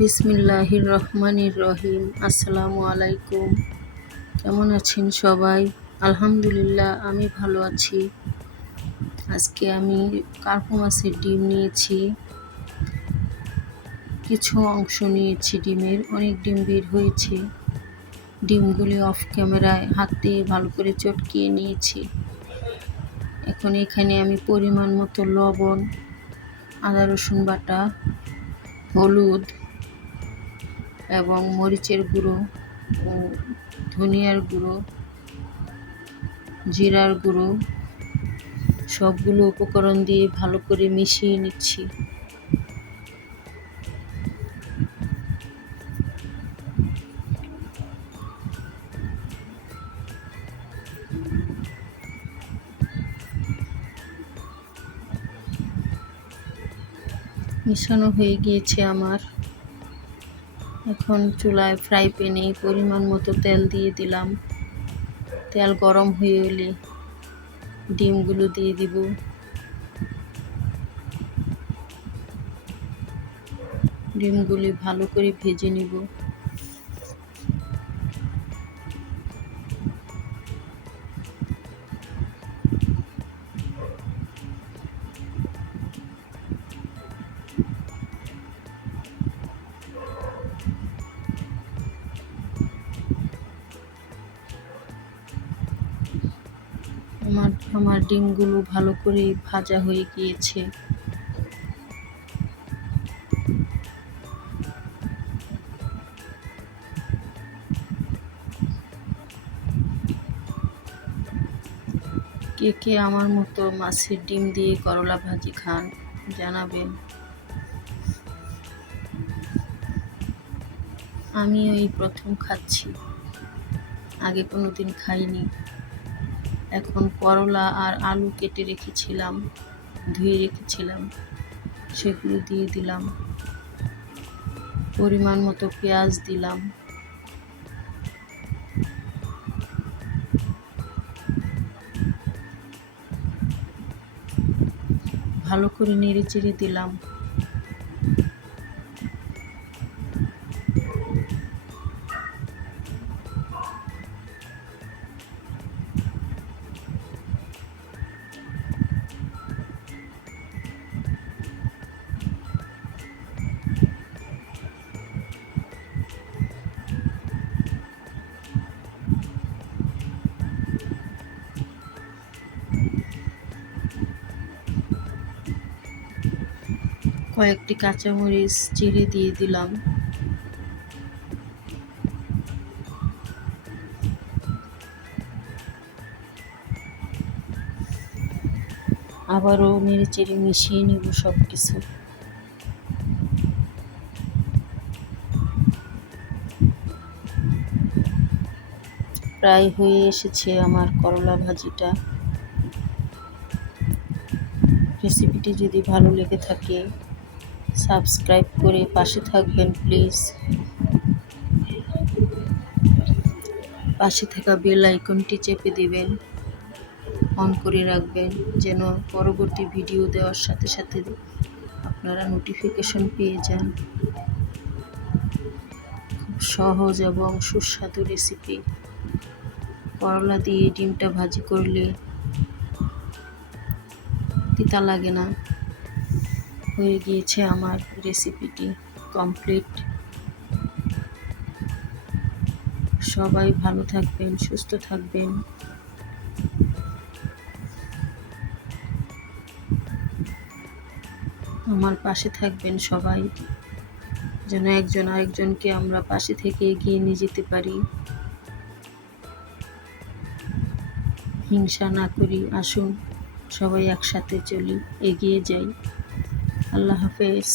বিসমিল্লাহির রহমানির রহিম। আসসালামু আলাইকুম। কেমন আছেন সবাই? আলহামদুলিল্লাহ, আমি ভালো আছি। আজকে আমি কার্পু মাছের ডিম নিয়েছি, কিছু অংশ নিয়েছি ডিমের, অনেক ডিম বের হয়েছে। ডিমগুলি অফ ক্যামেরায় হাত দিয়ে ভালো করে চটকিয়ে নিয়েছি। এখন এখানে আমি পরিমাণ মতো লবণ, আদা রসুন বাটা, হলুদ এবং মরিচের গুঁড়ো ও ধনিয়ার গুঁড়ো, জিরার গুঁড়ো সবগুলো উপকরণ দিয়ে ভালো করে মিশিয়ে নিচ্ছি। মিশানো হয়ে গিয়েছে আমার। এখন চুলায় ফ্রাই প্যানে পরিমাণ মতো তেল দিয়ে দিলাম। তেল গরম হয়ে এলে ডিমগুলো দিয়ে দিব। ডিমগুলি ভালো করে ভেজে নিব। আমার ডিমগুলো ভালো করে ভাজা হয়ে গিয়েছে। কে কে আমার মতো মাছের ডিম দিয়ে করলা ভাজি খান জানাবেন। আমিও এই প্রথম খাচ্ছি, আগে কোনোদিন খাইনি। এখন করলা আর আলু কেটে রেখেছিলাম, ধুয়ে রেখেছিলাম, সেগুলো দিয়ে দিলাম। পরিমাণ মতো পেঁয়াজ দিলাম। ভালো করে নেড়ে চেড়ে দিলাম। কয়েকটি কাঁচামরিচ চিড়ে দিয়ে দিলাম। আবারও নেড়ে চেড়ে মিশিয়ে নেব সব কিছু। প্রায় হয়ে এসেছে আমার করলা ভাজিটা। রেসিপিটি যদি ভালো লেগে থাকে সাবস্ক্রাইব করে পাশে থাকবেন প্লিজ। পাশে থাকা বেল আইকনটি চেপে দিবেন, অন করে রাখবেন, যেন পরবর্তী ভিডিও দেওয়ার সাথে সাথে আপনারা নোটিফিকেশন পেয়ে যান। খুব সহজ এবং সুস্বাদু রেসিপি। করলা দিয়ে ডিমটা ভাজি করলে তিতা লাগে না। হয়ে গিয়েছে আমার রেসিপিটি কমপ্লিট। সবাই ভালো থাকবেন, সুস্থ থাকবেন। আমার পাশে থাকবেন সবাই, যেন একজন আরেকজনকে আমরা পাশে থেকে এগিয়ে নিয়ে যেতে পারি। হিংসা না করি, আসুন সবাই একসাথে চলি, এগিয়ে যাই। আল্লাহ হাফেজ।